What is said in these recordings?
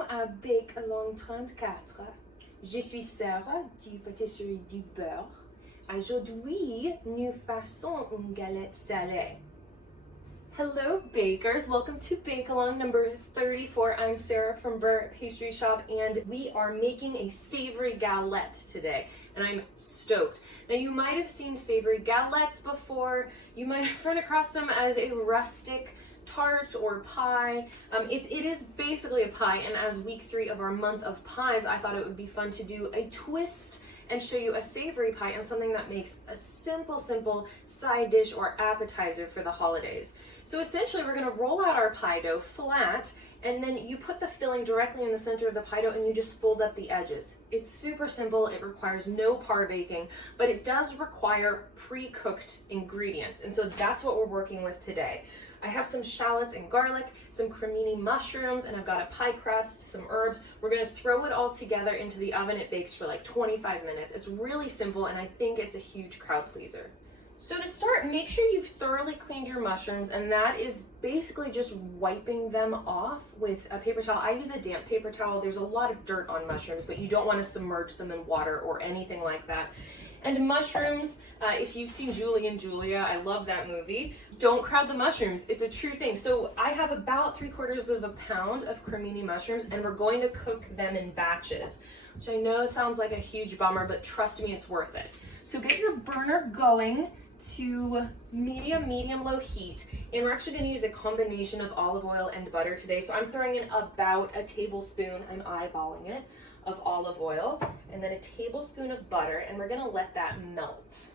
Bienvenue à Bake Along 34. Je suis Sarah du pâtisserie du Beurre. Aujourd'hui, nous faisons une galette salée. Hello bakers, welcome to Bake Along number 34. I'm Sarah from Beurre Pastry Shop and we are making a savory galette today and I'm stoked. Now you might have seen savory galettes before, you might have run across them as a rustic tart or pie. It is basically a pie, and as week 3 of our month of pies, I thought it would be fun to do a twist and show you a savory pie and something that makes a simple side dish or appetizer for the holidays. So essentially we're going to roll out our pie dough flat, and then you put the filling directly in the center of the pie dough and you just fold up the edges. It's super simple, it requires no par baking, but it does require pre-cooked ingredients, and so that's what we're working with today. I have some shallots and garlic, some cremini mushrooms, and I've got a pie crust, some herbs. We're gonna throw it all together into the oven. It bakes for like 25 minutes. It's really simple, and I think it's a huge crowd pleaser. So to start, make sure you've thoroughly cleaned your mushrooms, and that is basically just wiping them off with a paper towel. I use a damp paper towel. There's a lot of dirt on mushrooms, but you don't want to submerge them in water or anything like that. And mushrooms, if you've seen Julie and Julia, I love that movie. Don't crowd the mushrooms. It's a true thing. So I have about 3/4 pound of cremini mushrooms, and we're going to cook them in batches, which I know sounds like a huge bummer, but trust me, it's worth it. So get your burner going to medium-low heat, and we're actually going to use a combination of olive oil and butter today. So I'm throwing in about a tablespoon, I'm eyeballing it, of olive oil, and then a tablespoon of butter, and we're going to let that melt.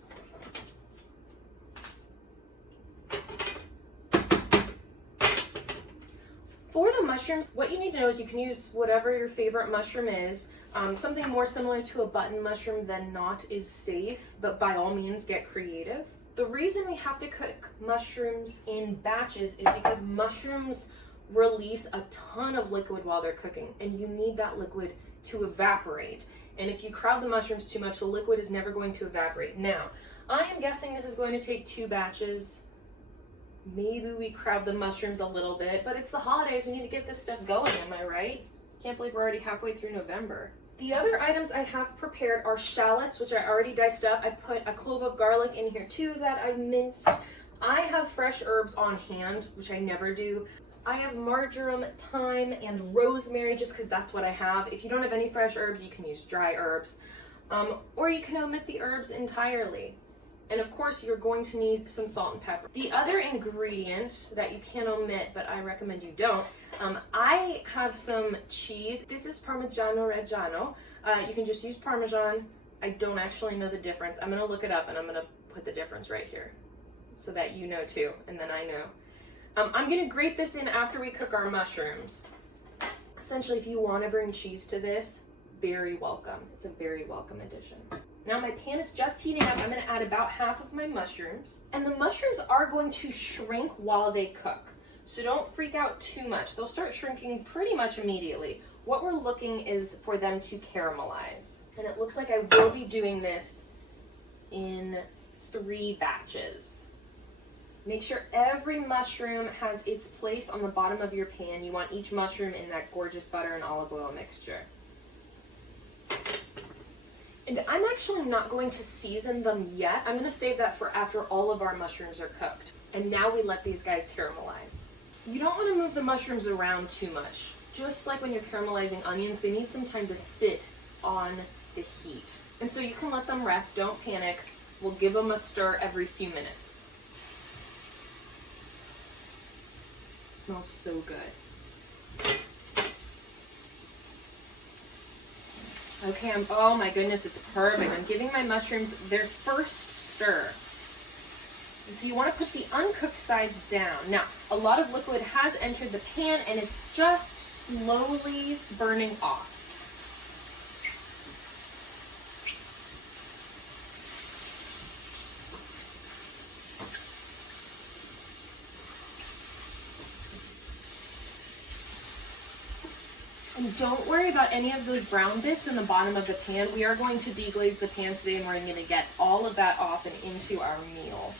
For the mushrooms, what you need to know is you can use whatever your favorite mushroom is. Something more similar to a button mushroom than not is safe, but by all means get creative. The reason we have to cook mushrooms in batches is because mushrooms release a ton of liquid while they're cooking, and you need that liquid to evaporate. And if you crowd the mushrooms too much, the liquid is never going to evaporate. Now, I am guessing this is going to take 2 batches. Maybe we crowd the mushrooms a little bit, but it's the holidays, we need to get this stuff going, am I right? Can't believe we're already halfway through November. The other items I have prepared are shallots, which I already diced up. I put a clove of garlic in here too that I minced. I have fresh herbs on hand, which I never do. I have marjoram, thyme, and rosemary just because that's what I have. If you don't have any fresh herbs, you can use dry herbs, or you can omit the herbs entirely. And of course, you're going to need some salt and pepper. The other ingredient that you can omit, but I recommend you don't, I have some cheese. This is Parmigiano Reggiano. You can just use Parmesan. I don't actually know the difference. I'm gonna look it up and I'm gonna put the difference right here so that you know too, and then I know. I'm gonna grate this in after we cook our mushrooms. Essentially, if you wanna bring cheese to this, very welcome. It's a very welcome addition. Now my pan is just heating up. I'm gonna add about half of my mushrooms. And the mushrooms are going to shrink while they cook. So don't freak out too much. They'll start shrinking pretty much immediately. What we're looking is for them to caramelize. And it looks like I will be doing this in 3 batches. Make sure every mushroom has its place on the bottom of your pan. You want each mushroom in that gorgeous butter and olive oil mixture. And I'm actually not going to season them yet. I'm going to save that for after all of our mushrooms are cooked. And now we let these guys caramelize. You don't want to move the mushrooms around too much. Just like when you're caramelizing onions, they need some time to sit on the heat. And so you can let them rest, don't panic. We'll give them a stir every few minutes. It smells so good. Okay, oh my goodness, it's perfect. I'm giving my mushrooms their first stir. And so you want to put the uncooked sides down. Now, a lot of liquid has entered the pan and it's just slowly burning off. And don't worry about any of those brown bits in the bottom of the pan. We are going to deglaze the pan today and we're going to get all of that off and into our meal.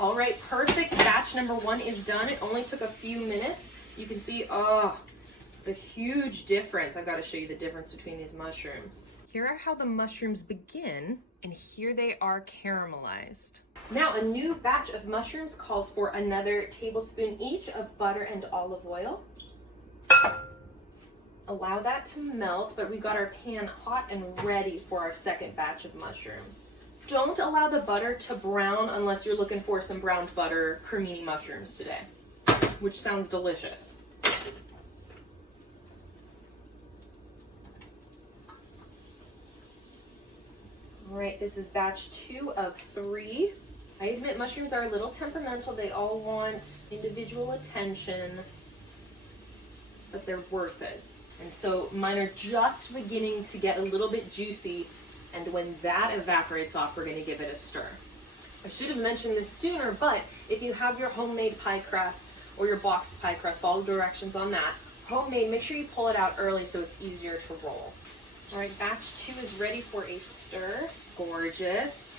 All right, perfect. Batch number 1 is done. It only took a few minutes. You can see, oh, the huge difference. I've got to show you the difference between these mushrooms. Here are how the mushrooms begin, and here they are caramelized. Now, a new batch of mushrooms calls for another tablespoon each of butter and olive oil. Allow that to melt, but we've got our pan hot and ready for our second batch of mushrooms. Don't allow the butter to brown unless you're looking for some browned butter cremini mushrooms today, which sounds delicious. All right, this is batch 2 of 3. I admit mushrooms are a little temperamental. They all want individual attention, but they're worth it. And so mine are just beginning to get a little bit juicy, and when that evaporates off, we're going to give it a stir. I should have mentioned this sooner, but if you have your homemade pie crust or your boxed pie crust, follow directions on that. Homemade, make sure you pull it out early so it's easier to roll. All right, batch 2 is ready for a stir. Gorgeous.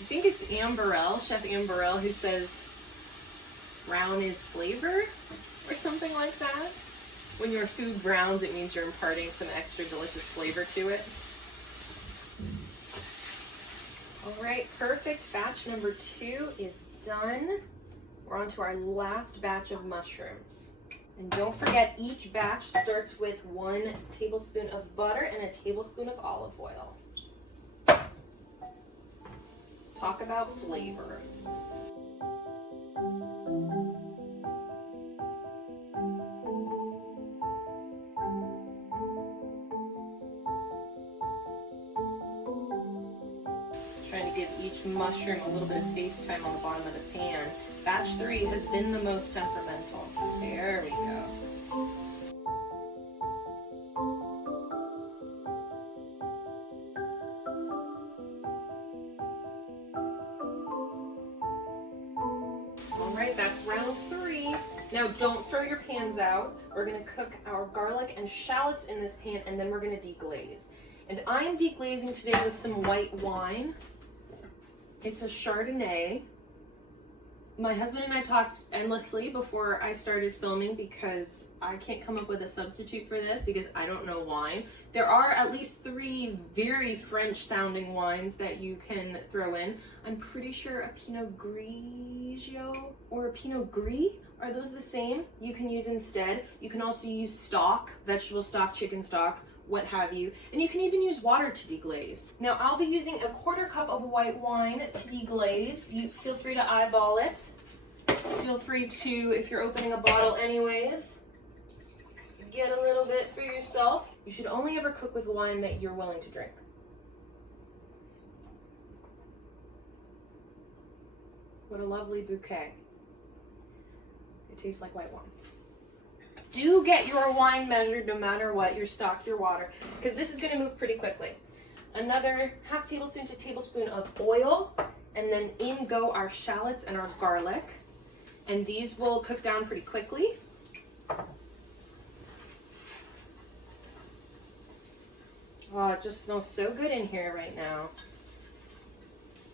I think it's Chef Amberell, who says brown is flavor or something like that. When your food browns, it means you're imparting some extra delicious flavor to it. All right, perfect. Batch number 2 is done. We're on to our last batch of mushrooms. And don't forget, each batch starts with 1 tablespoon of butter and a tablespoon of olive oil. Talk about flavor. Trying to give each mushroom a little bit of face time on the bottom of the pan. Batch 3 has been the most temperamental. There we go. All right, that's round 3. Now don't throw your pans out. We're gonna cook our garlic and shallots in this pan, and then we're gonna deglaze. And I am deglazing today with some white wine. It's a Chardonnay. My husband and I talked endlessly before I started filming because I can't come up with a substitute for this because I don't know wine. There are at least 3 very French sounding wines that you can throw in. I'm pretty sure a Pinot Grigio or a Pinot Gris, are those the same? You can use instead. You can also use stock, vegetable stock, chicken stock, what have you. And you can even use water to deglaze. Now I'll be using a 1/4 cup of white wine to deglaze. You feel free to eyeball it. Feel free to, if you're opening a bottle anyways, get a little bit for yourself. You should only ever cook with wine that you're willing to drink. What a lovely bouquet. It tastes like white wine. Do get your wine measured no matter what, your stock, your water, because this is going to move pretty quickly. Another 1/2 tablespoon to tablespoon of oil, and then in go our shallots and our garlic. And these will cook down pretty quickly. Oh, it just smells so good in here right now.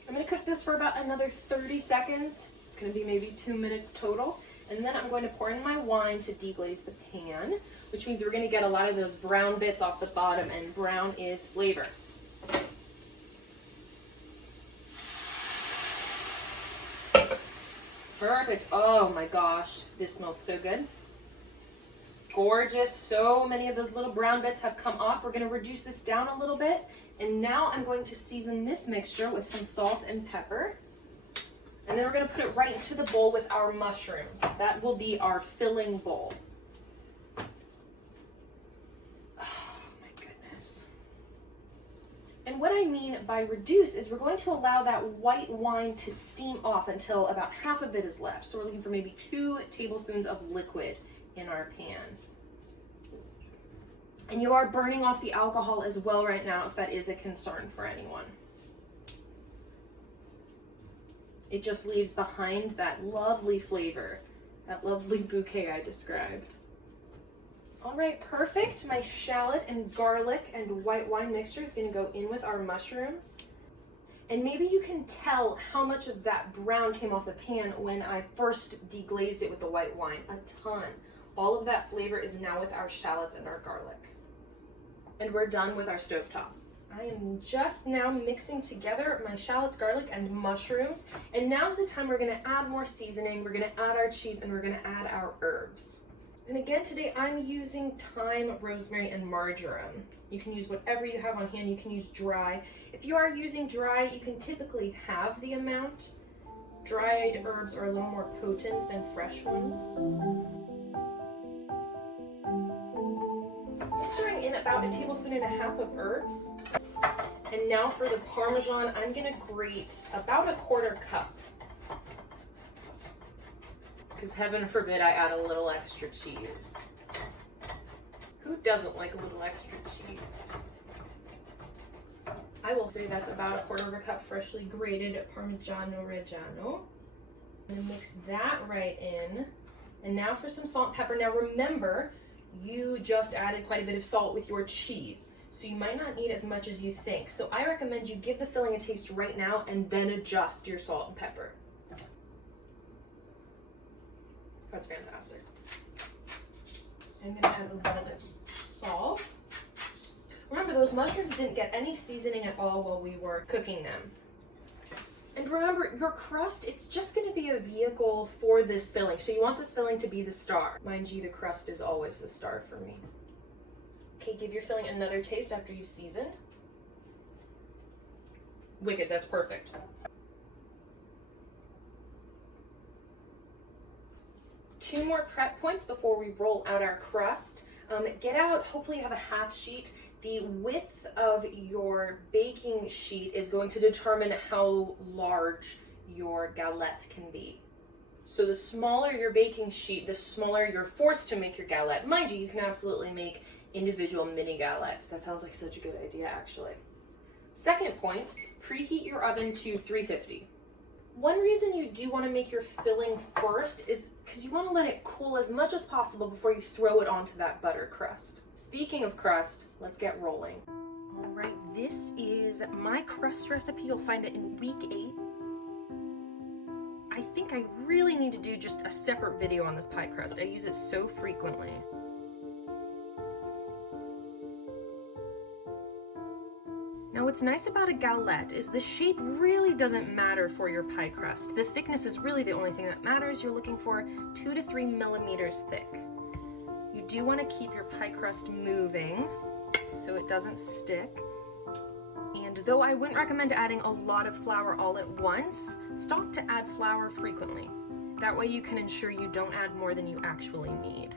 I'm going to cook this for about another 30 seconds. It's going to be maybe 2 minutes total. And then I'm going to pour in my wine to deglaze the pan, which means we're going to get a lot of those brown bits off the bottom, and brown is flavor. Perfect. Oh my gosh, this smells so good. Gorgeous. So many of those little brown bits have come off. We're going to reduce this down a little bit. And now I'm going to season this mixture with some salt and pepper. And then we're going to put it right into the bowl with our mushrooms. That will be our filling bowl. Oh my goodness. And what I mean by reduce is we're going to allow that white wine to steam off until about half of it is left. So we're looking for maybe 2 tablespoons of liquid in our pan. And you are burning off the alcohol as well right now if that is a concern for anyone. It just leaves behind that lovely flavor, that lovely bouquet I described. All right, perfect. My shallot and garlic and white wine mixture is going to go in with our mushrooms. And maybe you can tell how much of that brown came off the pan when I first deglazed it with the white wine. A ton. All of that flavor is now with our shallots and our garlic. And we're done with our stovetop. I am just now mixing together my shallots, garlic, and mushrooms. And now's the time we're gonna add more seasoning, we're gonna add our cheese, and we're gonna add our herbs. And again, today I'm using thyme, rosemary, and marjoram. You can use whatever you have on hand. You can use dry. If you are using dry, you can typically have the amount. Dried herbs are a little more potent than fresh ones. I'm throwing in about 1.5 tablespoons of herbs. And now for the Parmesan, I'm gonna grate about 1/4 cup. Because heaven forbid I add a little extra cheese. Who doesn't like a little extra cheese? I will say that's about 1/4 cup freshly grated Parmigiano Reggiano. I'm gonna mix that right in. And now for some salt and pepper. Now remember, you just added quite a bit of salt with your cheese, so you might not need as much as you think. So I recommend you give the filling a taste right now and then adjust your salt and pepper. That's fantastic. I'm gonna add a little bit of salt. Remember, those mushrooms didn't get any seasoning at all while we were cooking them. And remember, your crust is just gonna be a vehicle for this filling. So you want this filling to be the star. Mind you, the crust is always the star for me. Okay, give your filling another taste after you've seasoned. Wicked, that's perfect. Two more prep points before we roll out our crust. Get out, hopefully you have a half sheet. The width of your baking sheet is going to determine how large your galette can be. So the smaller your baking sheet, the smaller you're forced to make your galette. Mind you, you can absolutely make individual mini galettes. That sounds like such a good idea, actually. Second point, preheat your oven to 350. One reason you do want to make your filling first is because you want to let it cool as much as possible before you throw it onto that butter crust. Speaking of crust, let's get rolling. All right, this is my crust recipe. You'll find it in week 8. I think I really need to do just a separate video on this pie crust. I use it so frequently. Now what's nice about a galette is the shape really doesn't matter for your pie crust. The thickness is really the only thing that matters. You're looking for 2 to 3 millimeters thick. You do want to keep your pie crust moving so it doesn't stick. And though I wouldn't recommend adding a lot of flour all at once, stop to add flour frequently. That way you can ensure you don't add more than you actually need.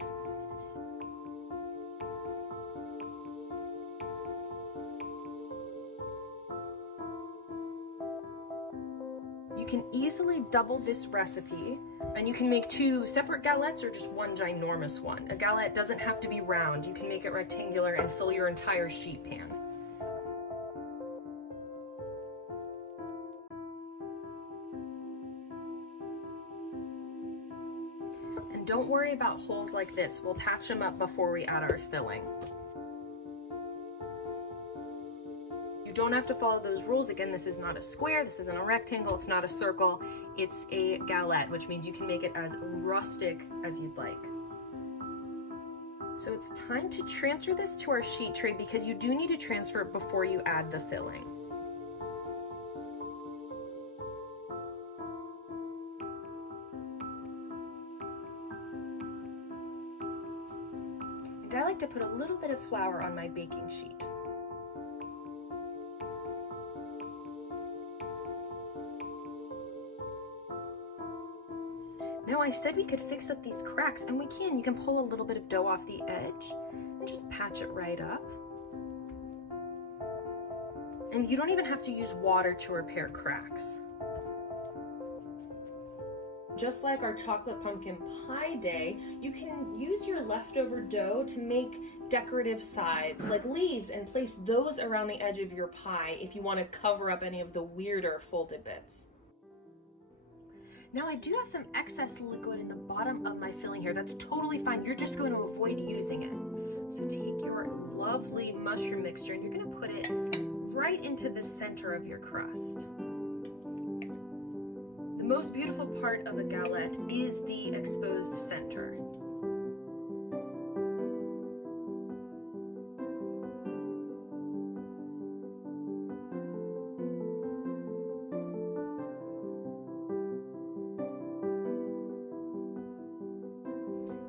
You can easily double this recipe, and you can make 2 separate galettes or just one ginormous one. A galette doesn't have to be round. You can make it rectangular and fill your entire sheet pan. And don't worry about holes like this. We'll patch them up before we add our filling. You don't have to follow those rules. Again, this is not a square, this isn't a rectangle, it's not a circle, it's a galette, which means you can make it as rustic as you'd like. So it's time to transfer this to our sheet tray because you do need to transfer it before you add the filling. And I like to put a little bit of flour on my baking sheet. Now I said we could fix up these cracks, and we can. You can pull a little bit of dough off the edge and just patch it right up. And you don't even have to use water to repair cracks. Just like our chocolate pumpkin pie day, you can use your leftover dough to make decorative sides like leaves and place those around the edge of your pie if you want to cover up any of the weirder folded bits. Now I do have some excess liquid in the bottom of my filling here. That's totally fine. You're just going to avoid using it. So take your lovely mushroom mixture and you're going to put it right into the center of your crust. The most beautiful part of a galette is the exposed center.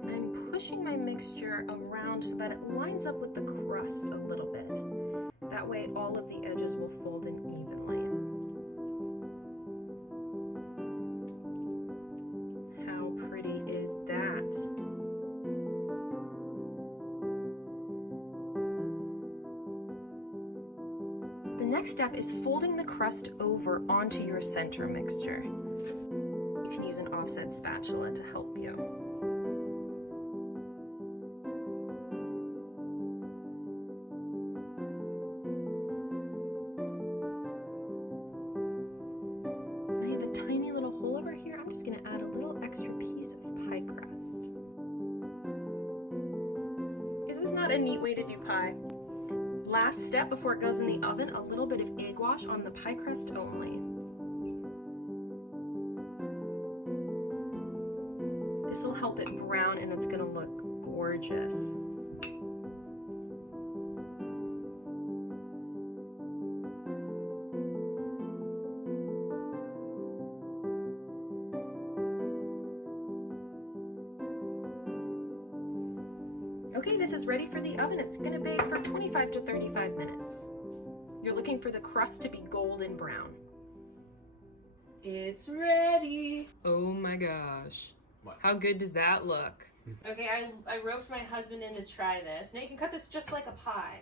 I'm pushing my mixture around so that it lines up with the crust a little bit. That way all of the edges will fold in evenly. How pretty is that? The next step is folding the crust over onto your center mixture. You can use an offset spatula to help you. Tiny little hole over here. I'm just going to add a little extra piece of pie crust. Is this not a neat way to do pie? Last step before it goes in the oven, a little bit of egg wash on the pie crust only. This will help it brown and it's going to look gorgeous. Okay, this is ready for the oven. It's gonna bake for 25 to 35 minutes. You're looking for the crust to be golden brown. It's ready. Oh my gosh. What? How good does that look? Okay, I roped my husband in to try this. Now you can cut this just like a pie.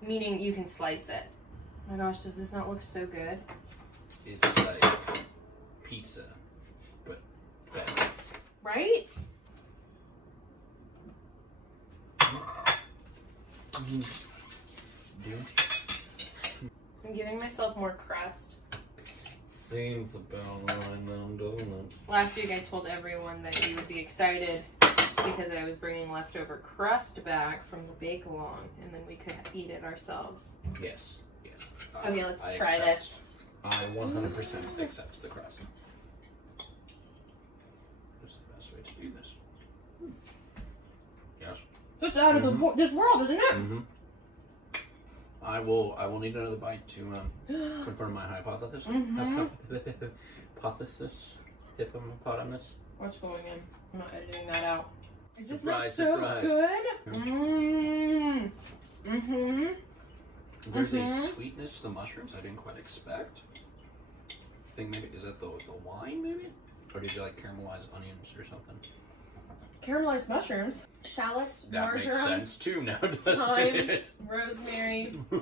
Meaning you can slice it. Oh my gosh, does this not look so good? It's like pizza, but better. Right? I'm giving myself more crust. Seems about right now, doesn't it? Last week I told everyone that you would be excited because I was bringing leftover crust back from the bake-along and then we could eat it ourselves. Yes, yes. Okay, let's I try accept. this. I 100% accept the crust. That's the best way to do this. Yes. It's out of this world, isn't it? Mm-hmm. I will need another bite to confirm my hypothesis. Hippopotamus. What's going in? I'm not editing that out. Is this Surprise, not so surprise. good? Mmm. Mm-hmm. There's a sweetness to the mushrooms I didn't quite expect. I think maybe, is that the wine maybe? Or did you like caramelized onions or something? Caramelized mushrooms, shallots, That marjoram, makes sense too now, doesn't thyme, it? rosemary. I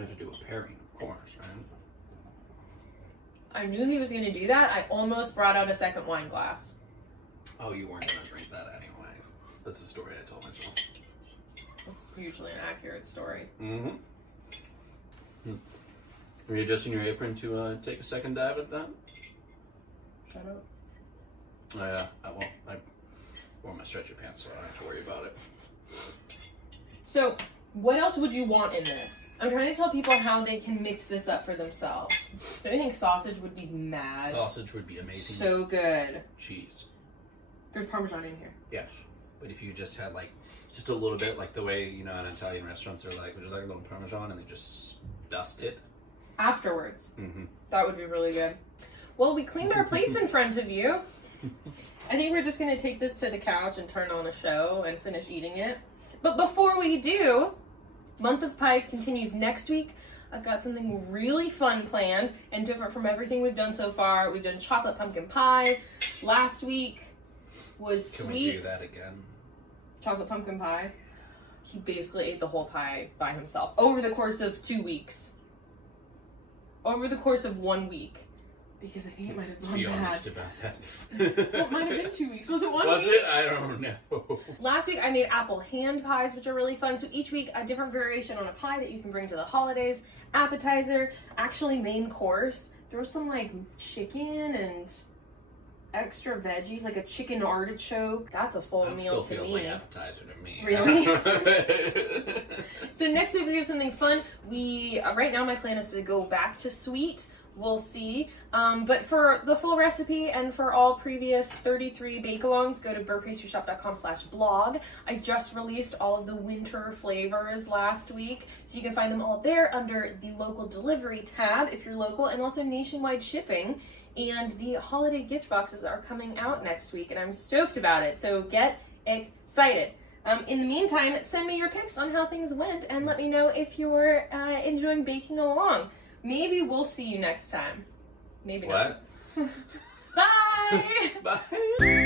have to do a pairing, of course, right? I knew he was going to do that. I almost brought out a second wine glass. Oh, you weren't going to drink that anyways. That's the story I told myself. That's usually an accurate story. Mm-hmm. Are you adjusting your apron to take a second dive at that? Shut up. I won't. I wore my stretchy pants, so I don't have to worry about it. So, what else would you want in this? I'm trying to tell people how they can mix this up for themselves. Don't you think sausage would be mad? Sausage would be amazing. So good. Cheese. There's Parmesan in here. Yes. But if you just had like, just a little bit, like the way, you know, in Italian restaurants, they're like, would you like a little Parmesan? And they just dust it. Afterwards. Mm-hmm. That would be really good. Well, we cleaned our plates in front of you. I think we're just going to take this to the couch and turn on a show and finish eating it. But before we do, Month of Pies continues next week. I've got something really fun planned and different from everything we've done so far. We've done chocolate pumpkin pie. Last week was Can sweet. we do that again? Chocolate pumpkin pie. He basically ate the whole pie by himself over the course of 2 weeks. Over the course of 1 week. Because I think it might have gone bad. Be honest about that. Well, it might have been 2 weeks. Was it 1 week? Was it? I don't know. Last week I made apple hand pies, which are really fun. So each week a different variation on a pie that you can bring to the holidays. Appetizer, actually main course. There was some like chicken and extra veggies, like a chicken artichoke. That's a full That meal still to feels me. like appetizer to me. Really? So next week we have something fun. Right now my plan is to go back to sweet. We'll see. But for the full recipe and for all previous 33 bake-alongs, go to beurrepastryshop.com/blog. I just released all of the winter flavors last week, so you can find them all there under the local delivery tab if you're local, and also nationwide shipping. And the holiday gift boxes are coming out next week, and I'm stoked about it, so get excited. In the meantime, send me your pics on how things went and let me know if you're enjoying baking along. Maybe we'll see you next time. Maybe what? not. Bye! Bye.